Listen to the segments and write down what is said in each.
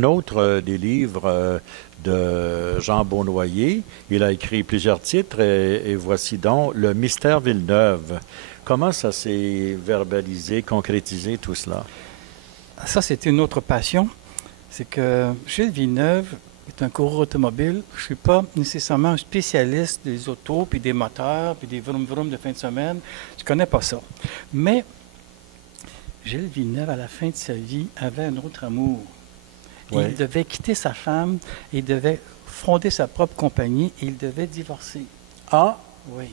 un autre des livres de Jean Beaunoyer. Il a écrit plusieurs titres et voici donc Le Mystère Villeneuve. Comment ça s'est verbalisé, concrétisé, tout cela? Ça, c'était une autre passion. C'est que Gilles Villeneuve est un coureur automobile. Je ne suis pas nécessairement un spécialiste des autos, puis des moteurs, puis des vroom-vroom de fin de semaine. Je ne connais pas ça. Mais Gilles Villeneuve, à la fin de sa vie, avait un autre amour. Ouais. Il devait quitter sa femme, il devait fonder sa propre compagnie et il devait divorcer. Ah, Oui.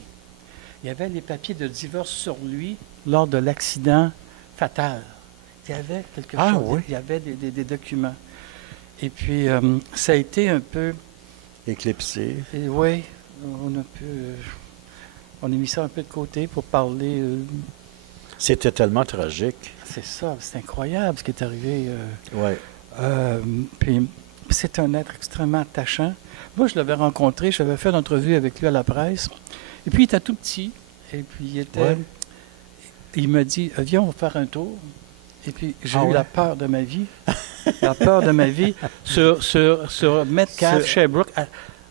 Il y avait les papiers de divorce sur lui lors de l'accident fatal. Il y avait quelque chose, oui. il y avait des documents. Et puis, ça a été un peu... éclipsé. Oui, on a mis ça un peu de côté pour parler... C'était tellement tragique. c'est ça, c'est incroyable ce qui est arrivé. Oui. Puis, c'est un être extrêmement attachant. Moi, je l'avais rencontré, j'avais fait une entrevue avec lui à la presse. Et puis, il était tout petit. Et puis, il m'a dit, viens, on va faire un tour. Et puis, j'ai eu la peur de ma vie. La peur de ma vie sur Metcalfe, Sherbrooke, Oui?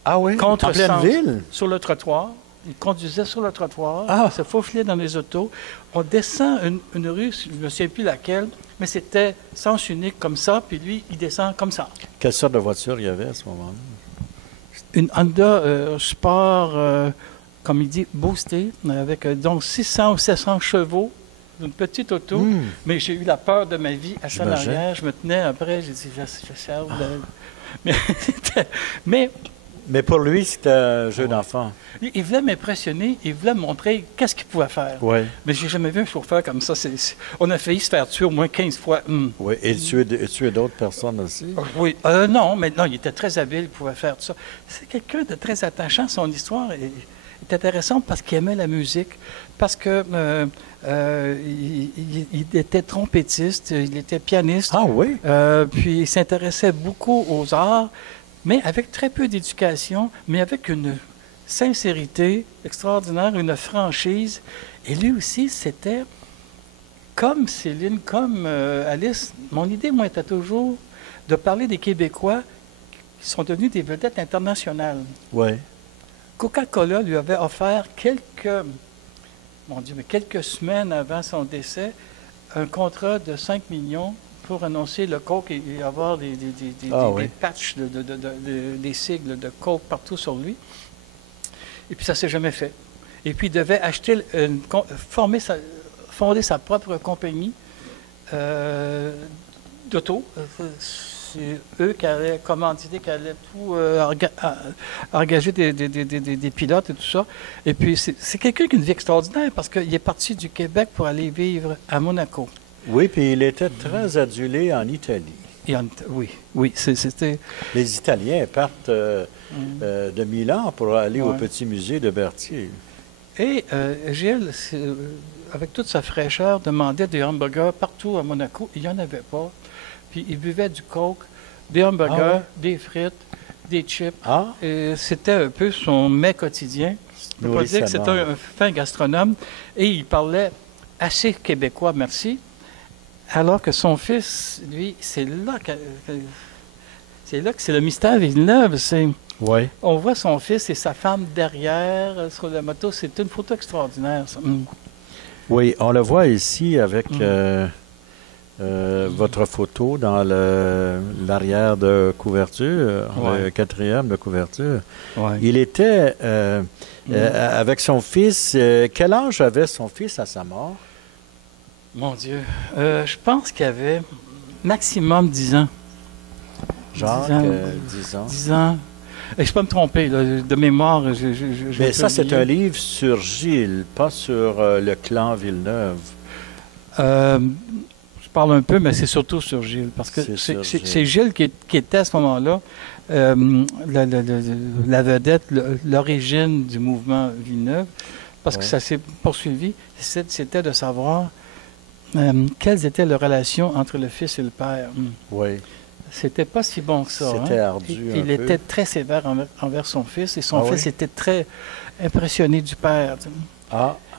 En pleine contresens, ville? sur le trottoir. Il conduisait sur le trottoir, Ah! il se faufilait dans les autos. On descend une rue, je ne me souviens plus laquelle, mais c'était sens unique comme ça, puis lui, il descend comme ça. Quelle sorte de voiture il y avait à ce moment-là? Une Honda Sport, comme il dit, boostée, avec donc 600 ou 700 chevaux, une petite auto, mais j'ai eu la peur de ma vie à en arrière. Je me tenais après, j'ai dit, je serve. Mais pour lui, c'était un jeu d'enfant. il voulait m'impressionner, il voulait me montrer qu'est-ce qu'il pouvait faire. Oui. Mais j'ai jamais vu un chauffeur comme ça. On a failli se faire tuer au moins 15 fois. Oui, et tuer d'autres personnes aussi? Oui. Non, mais non, il était très habile, il pouvait faire tout ça. C'est quelqu'un de très attachant. Son histoire est intéressante parce qu'il aimait la musique, parce que il était trompettiste, il était pianiste. Ah oui? Puis il s'intéressait beaucoup aux arts, mais avec très peu d'éducation, mais avec une sincérité extraordinaire, une franchise. Et lui aussi, c'était comme Céline, comme Alice. Mon idée, moi, était toujours de parler des Québécois qui sont devenus des vedettes internationales. Oui. Coca-Cola lui avait offert quelques semaines avant son décès, un contrat de 5 millions pour annoncer le Coke et avoir des patchs, des sigles de Coke partout sur lui. Et puis ça ne s'est jamais fait. Et puis il devait acheter, fonder sa propre compagnie d'auto. C'est eux qui allaient commanditer, qui allaient tout engager des pilotes et tout ça. Et puis c'est quelqu'un qui a une vie extraordinaire parce qu'il est parti du Québec pour aller vivre à Monaco. Oui, puis il était très adulé en Italie. Oui, c'était... Les Italiens partent de Milan pour aller au petit musée de Berthier. Et Gilles, avec toute sa fraîcheur, demandait des hamburgers partout à Monaco. Il n'y en avait pas. Puis il buvait du Coke, des hamburgers, des frites, des chips. C'était un peu son mets quotidien. Je ne peux pas dire que c'était un fin gastronome. Et il parlait assez québécois, merci. Alors que son fils, lui, c'est là que c'est le mystère Villeneuve. Oui. On voit son fils et sa femme derrière sur la moto. C'est une photo extraordinaire, ça. Oui, on le voit ici avec votre photo dans l'arrière de couverture, le quatrième de couverture. Ouais. Il était avec son fils. Quel âge avait son fils à sa mort? Mon Dieu. Je pense qu'il avait maximum 10 ans. Genre 10 ans. 10 ans. Et je peux me tromper, là, de mémoire. Mais ça, c'est un livre sur Gilles, pas sur le clan Villeneuve. Je parle un peu, mais c'est surtout sur Gilles. Parce que c'est Gilles qui était à ce moment-là la vedette, l'origine du mouvement Villeneuve. Parce que ça s'est poursuivi. C'était de savoir quelles étaient les relations entre le fils et le père. Oui. C'était pas si bon que ça. C'était ardu. Il était très sévère envers son fils et son fils était très impressionné du père.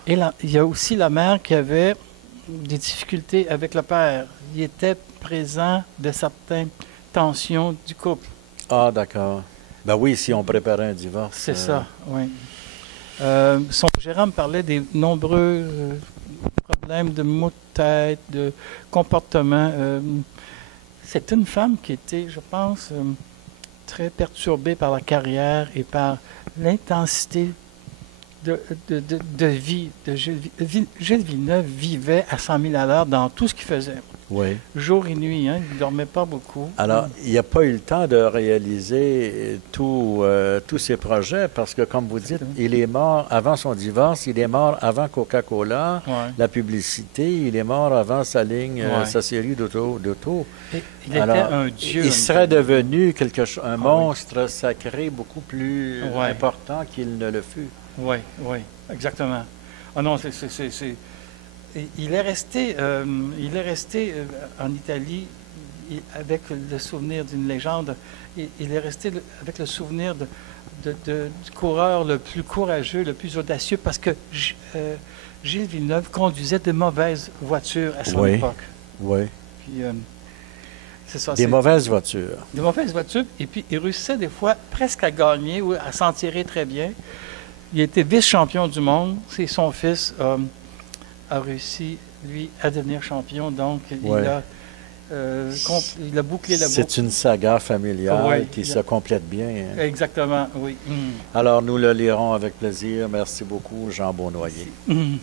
Et il y a aussi la mère qui avait des difficultés avec le père. Il était présent de certains tensions du couple. Ah, d'accord. Ben oui, si on préparait un divorce. C'est ça, oui. Son gérant me parlait des nombreux problèmes de maux de tête, de comportement. C'est une femme qui était, je pense, très perturbée par la carrière et par l'intensité de vie de Gilles Villeneuve vivait à 100 000 à l'heure dans tout ce qu'il faisait. Oui. Jour et nuit, hein, il ne dormait pas beaucoup. Alors, il n'a pas eu le temps de réaliser tous ses projets parce que, comme vous dites, il est mort avant son divorce, il est mort avant Coca-Cola, la publicité, il est mort avant sa ligne, sa série d'auto. Il était un dieu. Il serait devenu un monstre sacré beaucoup plus important qu'il ne le fut. Oui, oui, exactement. Ah non, il est resté en Italie avec le souvenir d'une légende. Il est resté avec le souvenir du coureur le plus courageux, le plus audacieux, parce que Gilles Villeneuve conduisait de mauvaises voitures à son époque. Oui. Puis, c'est ça. Des mauvaises voitures. Des mauvaises voitures. Et puis, il réussissait des fois presque à gagner ou à s'en tirer très bien. Il était vice-champion du monde. C'est son fils a réussi, lui, à devenir champion. Donc, il a bouclé la boucle. C'est une saga familiale qui se complète bien. Hein? Exactement, oui. Alors, nous le lirons avec plaisir. Merci beaucoup, Jean Beaunoyer. Merci.